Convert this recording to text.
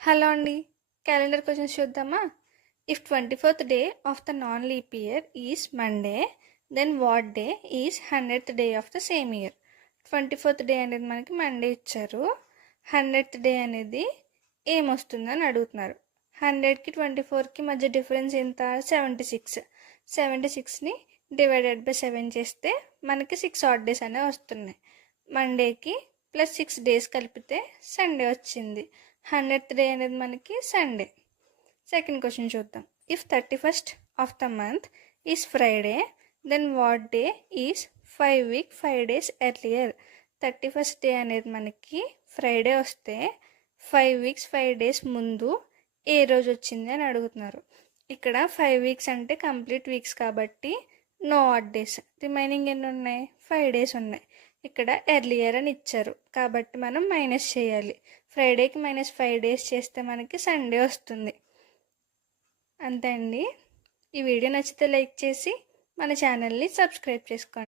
Hello అండి. Calendar questions చూద్దామా? If 24th day of the non leap year is Monday, then what day is 100th day of the same year? 24th day అనేది మనకి Monday ఇచ్చారు. 100th day అనేది ఏమొస్తుందని అడుగుతున్నారు. 100కి 24కి మధ్య difference ఎంత? 76. 76ని divided by 7 చేస్తే మనకి 6 ఆడ్ డేస్ అనేవి వస్తున్నాయి. మండేకి ప్లస్ 6 డేస్ కలిపితే సండే వచ్చింది. 100th డే అనేది మనకి సండే. సెకండ్ క్వశ్చన్ చూద్దాం. If 31st of the month is Friday, then what day is 5 week 5 days earlier? 31st day అనేది మనకి ఫ్రైడే వస్తే 5 weeks 5 days ముందు ఏ రోజు వచ్చింది అని అడుగుతున్నారు. ఇక్కడ 5 weeks అంటే కంప్లీట్ వీక్స్ కాబట్టి నో ఆడ్ డేస్. రిమైనింగ్ ఎన్ని ఉన్నాయి? 5 days ఉన్నాయి. ఇక్కడ ఎర్లియర్ అని ఇచ్చారు కాబట్టి మనం మైనస్ చేయాలి. ఫ్రైడేకి -5 days చేస్తే మనకి సండే వస్తుంది. అంతే అండి. ఈ వీడియో నచ్చితే లైక్ చేసి మన ఛానల్ని సబ్స్క్రైబ్ చేసుకోండి.